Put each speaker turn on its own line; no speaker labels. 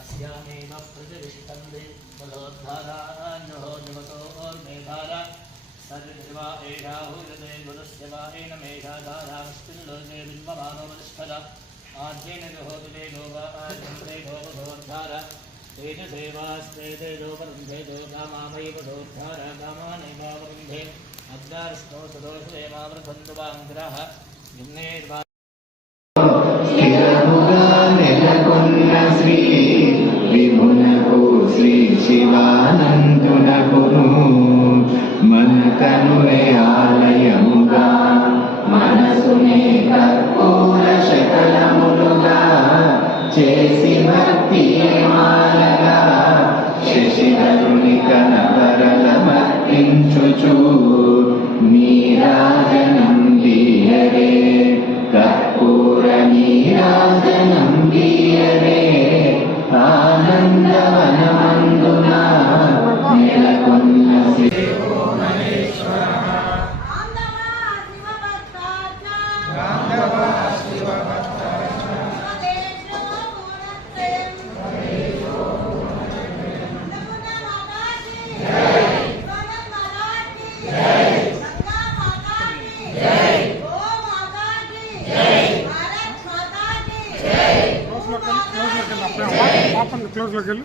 अस्यामेव प्रतिष्ठन्ति बलोद्धारान्यो जगतोर्मेधारा सर्वदेवा एषाहुयते गुरुस्य वा एन मेषाधारामस्मिन् लोके बिम्बमानो वनिष्ठद आद्येन जहोतिते लोका आद्यन्ते भोगोद्धार तेन सेवास्ते तेजोपरुन्धे दोकामामैव दोद्धार कामानैवावरुन्धे अग्रार्ष्णो सदोषदेवावृधन्तु वाङ्ग्रः निम्नेर्वा
కనపరలమర్పించుచు నీరాజనం దీయరే కర్పూర నీరాజనం దీయరే ఆనందవనమందున నెలకొన్న శ్రీ
పాపం క్లోజ్లోకి వెళ్ళి.